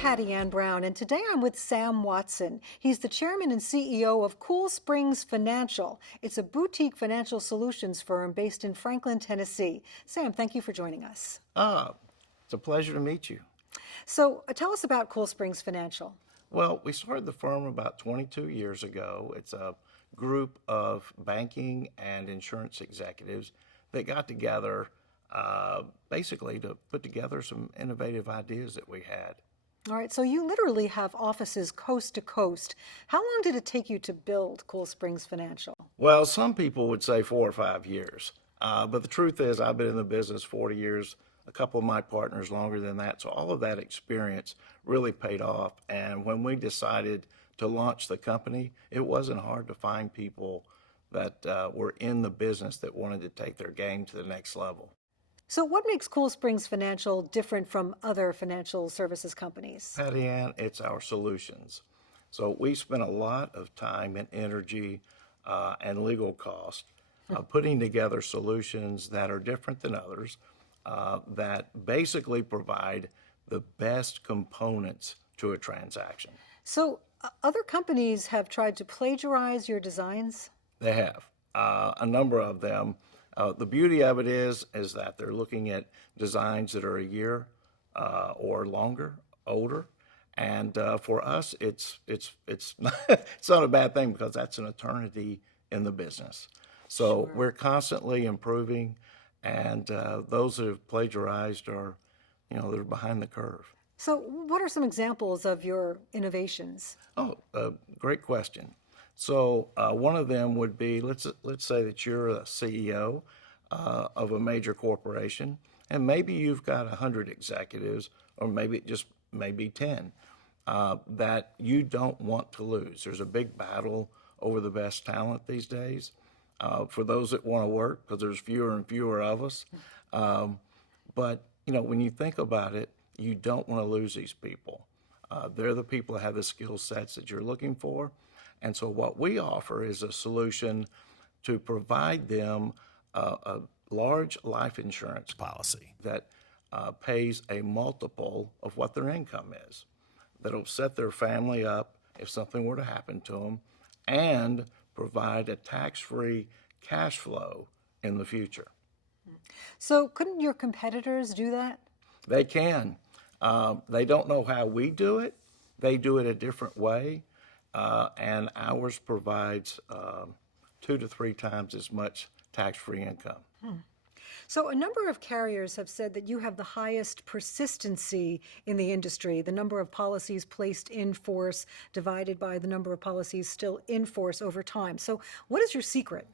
Patti Browne, and today I'm with Sam Watson. He's the chairman and CEO of Cool Springs Financial. It's a boutique financial solutions firm based in Franklin, Tennessee. Sam, thank you for joining us. It's a pleasure to meet you. So tell us about Cool Springs Financial. Well, we started the firm about 22 years ago. It's a group of banking and insurance executives that got together basically to put together some innovative ideas that we had. All right, so you literally have offices coast to coast. How long did it take you to build Cool Springs Financial? Well, some people would say 4 or 5 years, but the truth is I've been in the business 40 years, a couple of my partners longer than that, so all of that experience really paid off. And when we decided to launch the company, it wasn't hard to find people that were in the business that wanted to take their game to the next level. So what makes Cool Springs Financial different from other financial services companies? Patty Ann, it's our solutions. So we spent a lot of time and energy and legal cost putting together solutions that are different than others, that basically provide the best components to a transaction. So other companies have tried to plagiarize your designs? They have a number of them. The beauty of it is that they're looking at designs that are a year or longer, older, and for us, it's not, it's not a bad thing because that's an eternity in the business. So Sure. we're constantly improving, and those that have plagiarized are, they're behind the curve. So what are some examples of your innovations? Oh, great question. So one of them would be, let's say that you're a CEO of a major corporation, and maybe you've got 100 executives, or maybe 10 that you don't want to lose. There's a big battle over the best talent these days for those that want to work, because there's fewer and fewer of us. But when you think about it, you don't want to lose these people. They're the people that have the skill sets that you're looking for. And so what we offer is a solution to provide them a large life insurance policy that pays a multiple of what their income is, that'll set their family up if something were to happen to them, and provide a tax-free cash flow in the future. So couldn't your competitors do that? They can. They don't know how we do it. They do it a different way. And ours provides 2 to 3 times as much tax-free income. So a number of carriers have said that you have the highest persistency in the industry, the number of policies placed in force divided by the number of policies still in force over time. So what is your secret?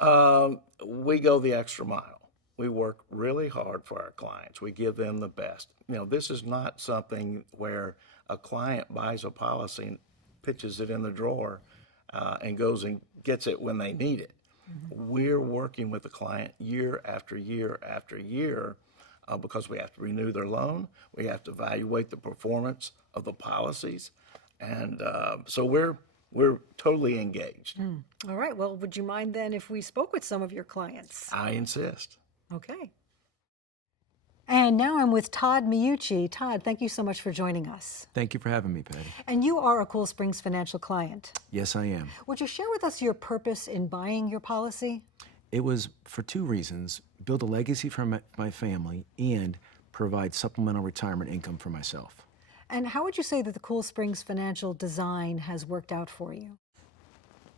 We go the extra mile. We work really hard for our clients. We give them the best. This is not something where a client buys a policy and pitches it in the drawer and goes and gets it when they need it. Mm-hmm. We're working with the client year after year after year because we have to renew their loan. We have to evaluate the performance of the policies. And so we're totally engaged. All right. Well, would you mind then if we spoke with some of your clients? I insist. Okay. And now I'm with Todd Miucci. Todd, thank you so much for joining us. Thank you for having me, Patty. And you are a Cool Springs Financial client. Yes, I am. Would you share with us your purpose in buying your policy? It was for 2 reasons: build a legacy for my family and provide supplemental retirement income for myself. And how would you say that the Cool Springs Financial design has worked out for you?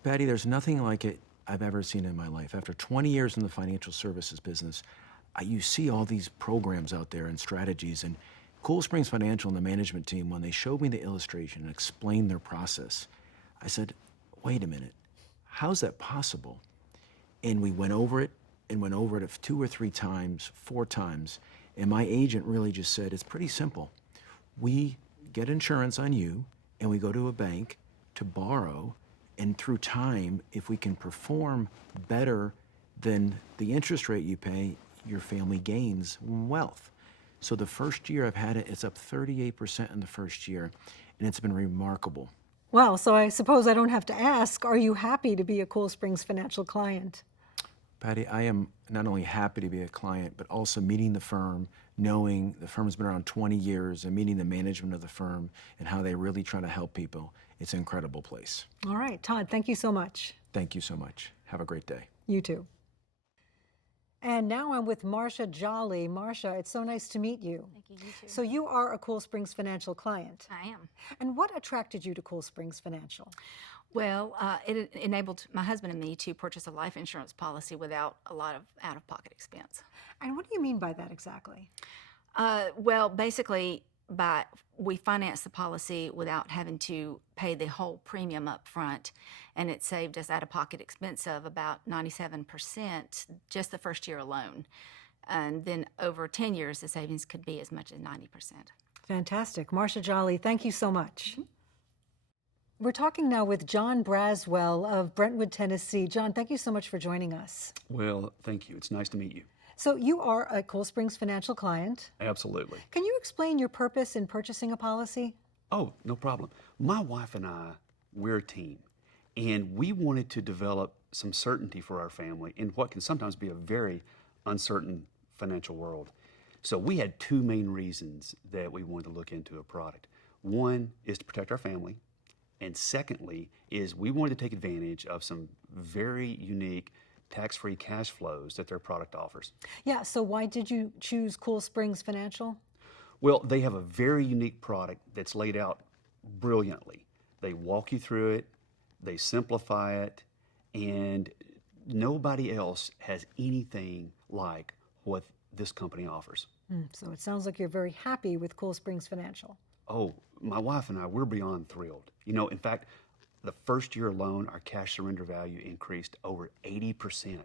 Patty, there's nothing like it I've ever seen in my life. After 20 years in the financial services business, you see all these programs out there and strategies, and Cool Springs Financial and the management team, when they showed me the illustration and explained their process, I said, wait a minute, how's that possible? And we went over it 2 or 3 times, 4 times, and my agent really just said, it's pretty simple. We get insurance on you, and we go to a bank to borrow, and through time, if we can perform better than the interest rate you pay, your family gains wealth. So the first year I've had it, it's up 38% in the first year, and it's been remarkable. Wow, so I suppose I don't have to ask, are you happy to be a Cool Springs Financial client? Patty, I am not only happy to be a client, but also meeting the firm, knowing the firm's been around 20 years and meeting the management of the firm and how they really try to help people. It's an incredible place. All right, Todd, thank you so much. Thank you so much. Have a great day. You too. And now I'm with Marcia Jolly. Marcia, it's so nice to meet you. Thank you, you too. So you are a Cool Springs Financial client. I am. And what attracted you to Cool Springs Financial? Well, it enabled my husband and me to purchase a life insurance policy without a lot of out-of-pocket expense. And what do you mean by that exactly? Well, basically, we financed the policy without having to pay the whole premium up front, and it saved us out-of-pocket expense of about 97% just the first year alone. And then over 10 years, the savings could be as much as 90%. Fantastic. Marcia Jolly, thank you so much. We're talking now with John Braswell of Brentwood, Tennessee. John, thank you so much for joining us. Well, thank you. It's nice to meet you. So you are a Cool Springs Financial client. Absolutely. Can you explain your purpose in purchasing a policy? Oh, no problem. My wife and we're a team, and we wanted to develop some certainty for our family in what can sometimes be a very uncertain financial world. So we had two main reasons that we wanted to look into a product. One is to protect our family, and secondly is we wanted to take advantage of some very unique tax-free cash flows that their product offers. Yeah, so why did you choose Cool Springs Financial? Well, they have a very unique product that's laid out brilliantly. They walk you through it, they simplify it, and nobody else has anything like what this company offers. So it sounds like you're very happy with Cool Springs Financial. Oh, my wife and we're beyond thrilled. You know, in fact, the first year alone, our cash surrender value increased over 80%. I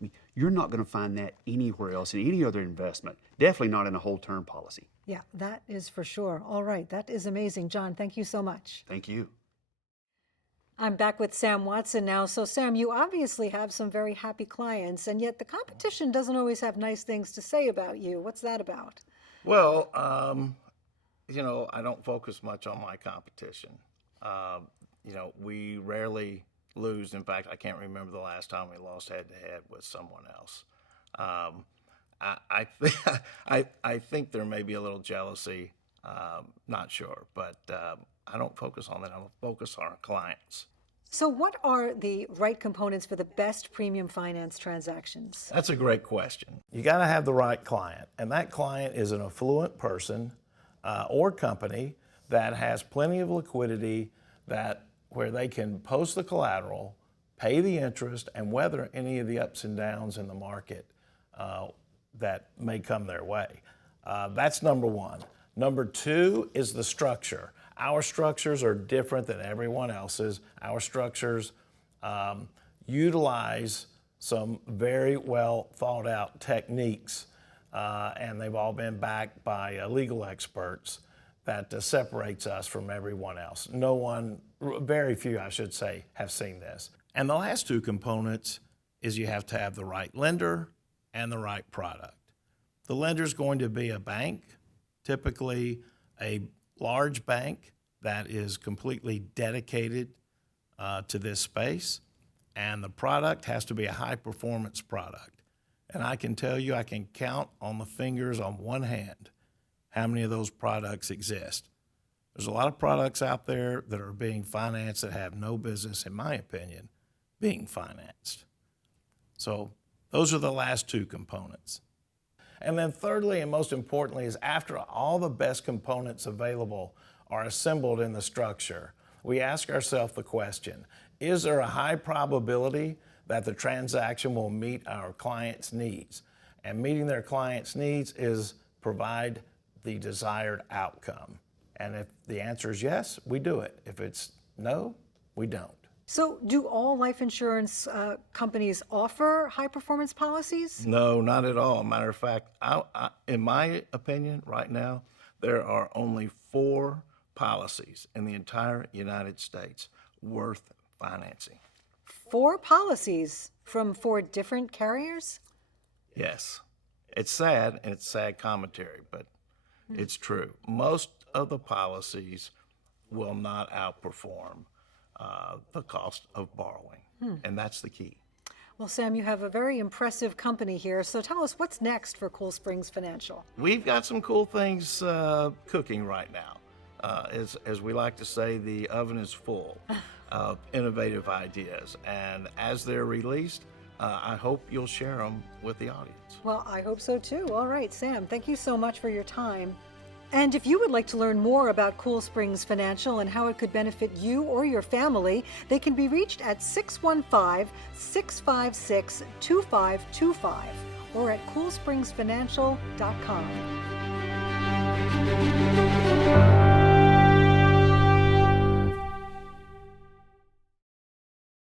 mean, you're not going to find that anywhere else in any other investment, definitely not in a whole term policy. Yeah, that is for sure. All right, that is amazing. John, thank you so much. Thank you. I'm back with Sam Watson now. So Sam, you obviously have some very happy clients, and yet the competition doesn't always have nice things to say about you. What's that about? Well, you know, I don't focus much on my competition. You know, we rarely lose. In fact, I can't remember the last time we lost head-to-head with someone else. I think there may be a little jealousy, not sure, but I don't focus on that. I'm focused on our clients. So what are the right components for the best premium finance transactions? That's a great question. You got to have the right client, and that client is an affluent person or company that has plenty of liquidity, where they can post the collateral, pay the interest, and weather any of the ups and downs in the market that may come their way. That's number one. Number two is the structure. Our structures are different than everyone else's. Our structures utilize some very well thought out techniques, and they've all been backed by legal experts that separates us from everyone else. No one, very few I should say, have seen this. And the last two components is you have to have the right lender and the right product. The lender's going to be a bank, typically a large bank that is completely dedicated to this space, and the product has to be a high-performance product. And I can tell you, I can count on the fingers on one hand how many of those products exist. There's a lot of products out there that are being financed that have no business, in my opinion, being financed. So those are the last two components. And then thirdly, and most importantly, is after all the best components available are assembled in the structure, we ask ourselves the question, is there a high probability that the transaction will meet our client's needs? And meeting their client's needs is provide the desired outcome. And if the answer is yes, we do it. If it's no, we don't. So do all life insurance companies offer high-performance policies? No, not at all. Matter of fact, in my opinion, right now, there are only 4 policies in the entire United States worth financing. 4 policies from 4 different carriers? Yes. It's sad, and it's sad commentary, but it's true. Most of the policies will not outperform the cost of borrowing, and that's the key. Well, Sam, you have a very impressive company here. So tell us what's next for Cool Springs Financial. We've got some cool things cooking right now. As we like to say, the oven is full of innovative ideas. And as they're released, I hope you'll share them with the audience. Well, I hope so too. All right, Sam, thank you so much for your time. And if you would like to learn more about Cool Springs Financial and how it could benefit you or your family, they can be reached at 615-656-2525 or at coolspringsfinancial.com.